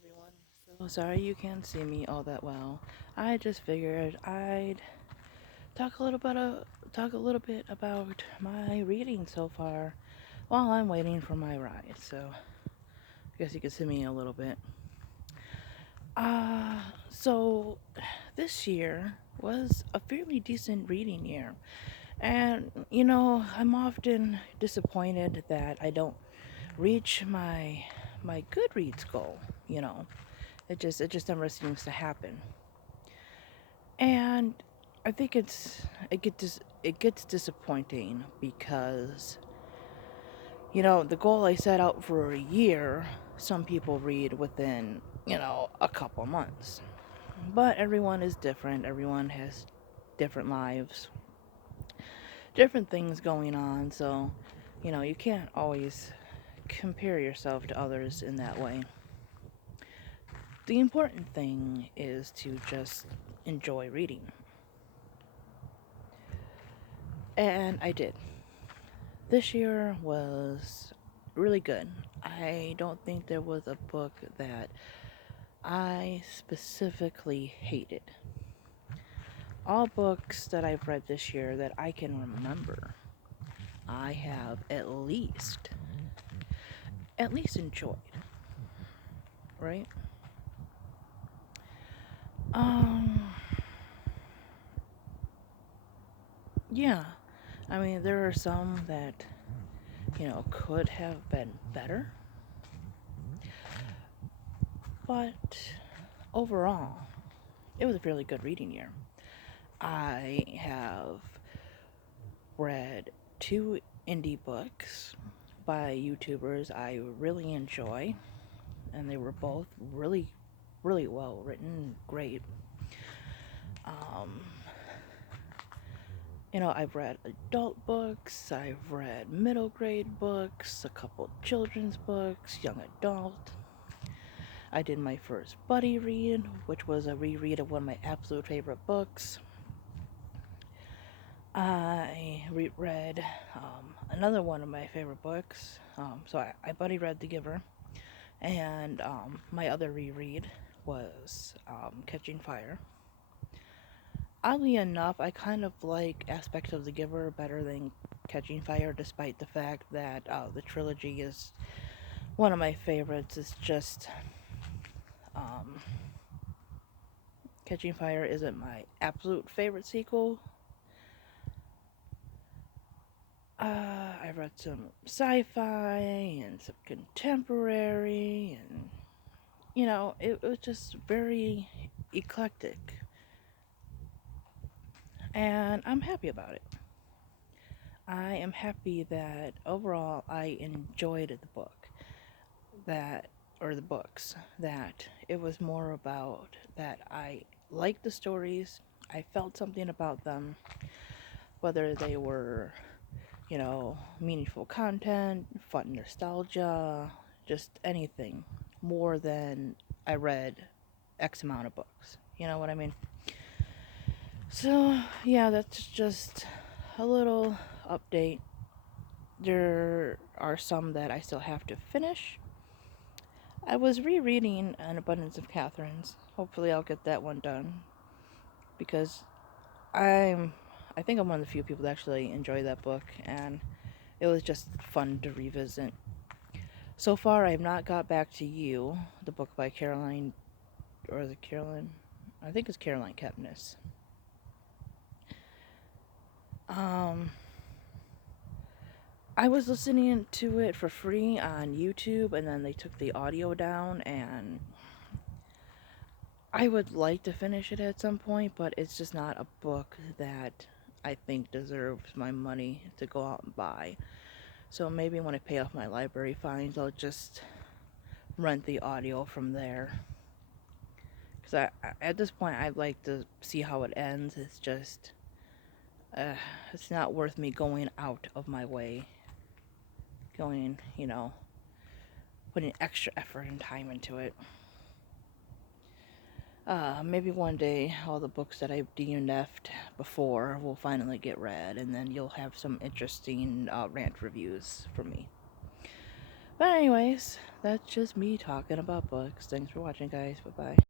everyone. So sorry you can't see me all that well. I just figured I'd talk a little bit talk a little bit about my reading so far while I'm waiting for my ride. So I guess you can see me a little bit. So this year was a fairly decent reading year. And I'm often disappointed that I don't reach my Goodreads goal, you know. It just never seems to happen. And I think it gets disappointing because the goal I set out for a year, some people read within a couple months. But everyone is different. Everyone has different lives, different things going on. So, you can't always compare yourself to others in that way. The important thing is to just enjoy reading. And I did. This year was really good. I don't think there was a book that I specifically hated. All books that I've read this year that I can remember, I have at least enjoyed, right? Um yeah. I mean, there are some that, could have been better, but overall, it was a fairly good reading year. I have read two indie books by YouTubers I really enjoy, and they were both really, really well written, great. Um, I've read adult books, I've read middle grade books, a couple children's books, young adult. I did my first buddy read, which was a reread of one of my absolute favorite books. I reread another one of my favorite books. So I buddy read The Giver, and my other reread was Catching Fire. Oddly enough, I kind of like aspects of The Giver better than Catching Fire, despite the fact that the trilogy is one of my favorites. It's just um, Catching Fire isn't my absolute favorite sequel. I read some sci-fi and some contemporary, and it was just very eclectic, and I'm happy about it. I am happy that overall I enjoyed the book, that or the books, that it was more about that I liked the stories, I felt something about them, whether they were meaningful content, fun nostalgia, just anything more than I read X amount of books. You know what I mean? So, yeah, that's just a little update. There are some that I still have to finish. I was rereading An Abundance of Catherines. Hopefully, I'll get that one done because I'm I think I'm one of the few people that actually enjoy that book, and it was just fun to revisit. So far, I have not got back to you, the book by Caroline, or the Caroline, I think it's Caroline Kepnes. Um, I was listening to it for free on YouTube, and then they took the audio down, and I would like to finish it at some point, but it's just not a book that I think deserves my money to go out and buy. So maybe when I pay off my library fines, I'll just rent the audio from there. Because at this point, I'd like to see how it ends. It's just, it's not worth me going out of my way, going, putting extra effort and time into it. Maybe one day all the books that I've DNF'd before will finally get read, and then you'll have some interesting rant reviews from me. But anyways, that's just me talking about books. Thanks for watching, guys. Bye bye.